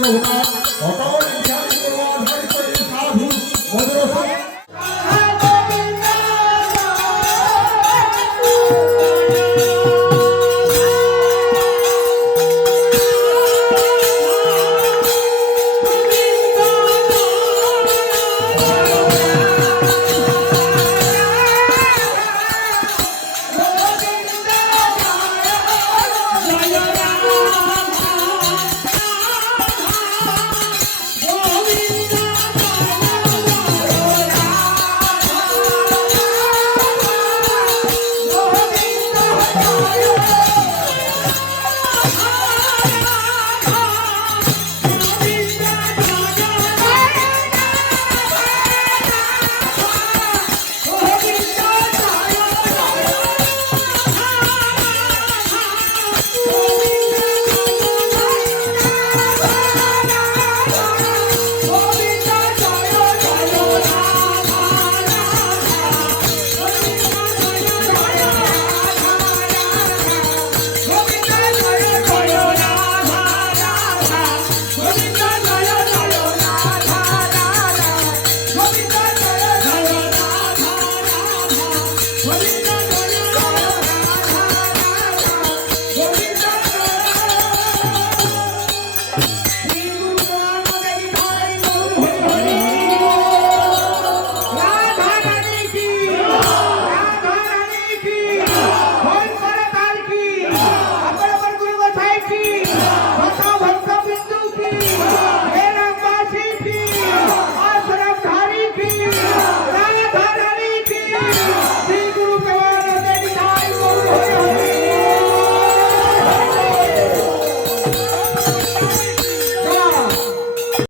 お